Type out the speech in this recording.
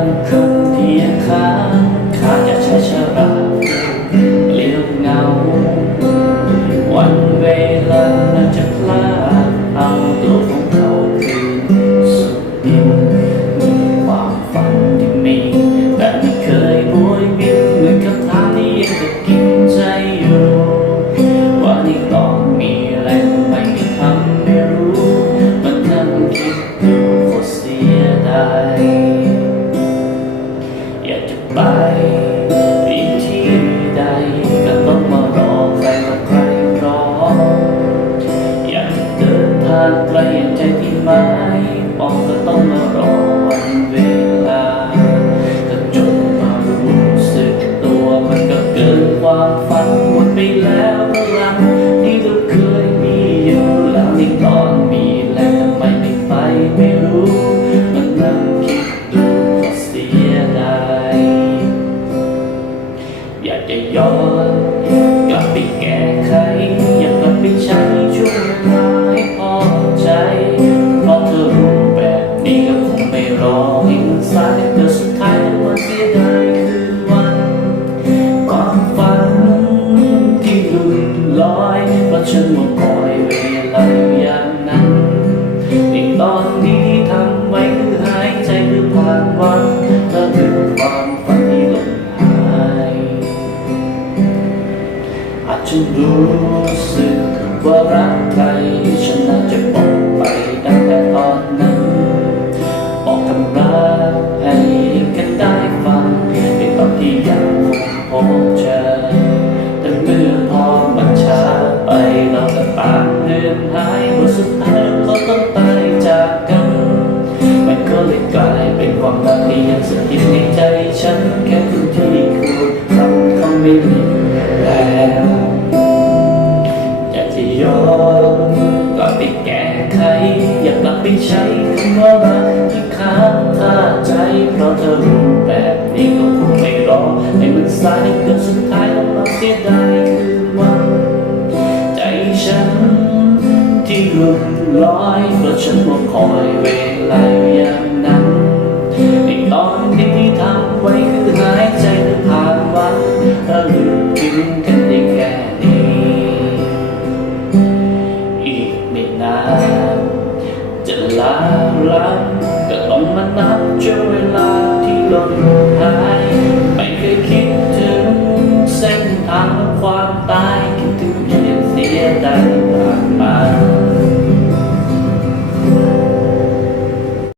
บางคนที่ยังค้างข้าจะใช้ชาราเลี้ยวเงา วันเวลาน่าจะพลาดเอาตัวของเขาคืนสุดดินมีความฝันที่มี แต่ไม่เคยบวยบินเหมือนคำถามที่ยังจะกิน อยากจะไปอีกที่ใดก็ต้องมารอใครต่อใครรอ อยากจะเดินทางไกลอย่างใจที่หมายปองก็ต้องมารอวันเวลาก็จนมารู้สึกตัวมันก็เกินความฝันหมดไปแล้วพลังที่เราเคยมีอยู่แล้วในตอนมีแล้วทำไมไม่ไปไม่รู้ จะย้อนกลับไปแก้ไขอยากกลับไปใช้ช่วงเวลาให้พอใจเพราะเธอรู้แบบนี้ก็คงไม่รอให้มันสายแต่สุดท้ายต้องมาเสียดายคือวันความฝันที่หลุดลอยเพราะฉันมัวคอยเวลาอยู่อย่างนั้นในตอนนี้ทำไว้คือหายใจหรือผ่านวัน อาจจะรู้สึกว่ารักใครฉันน่าจะบอกไปตั้งแต่ตอนนั้นบอกคำรักให้กันได้ฟังในตอนที่ยังคงพบเจอแต่เมื่อพอมันช้าไปเราก็ต่างเดินหายวันสุดท้ายเราก็ต้องตายจากกัน มันก็เลยกลายเป็นความรักที่ยังสถิตในใจฉันแค่คนที่ควรทำเขาไม่มี ไปใช้คำว่ารักที่ค้างคาใจ เพราะเธอรู้แบบนี้ก็คงไม่รอให้มันสายเกินสุดท้ายแล้วมาเสียดายคือวันใจฉันที่หลุดลอยเพราะฉันมัวคอยเวลา that.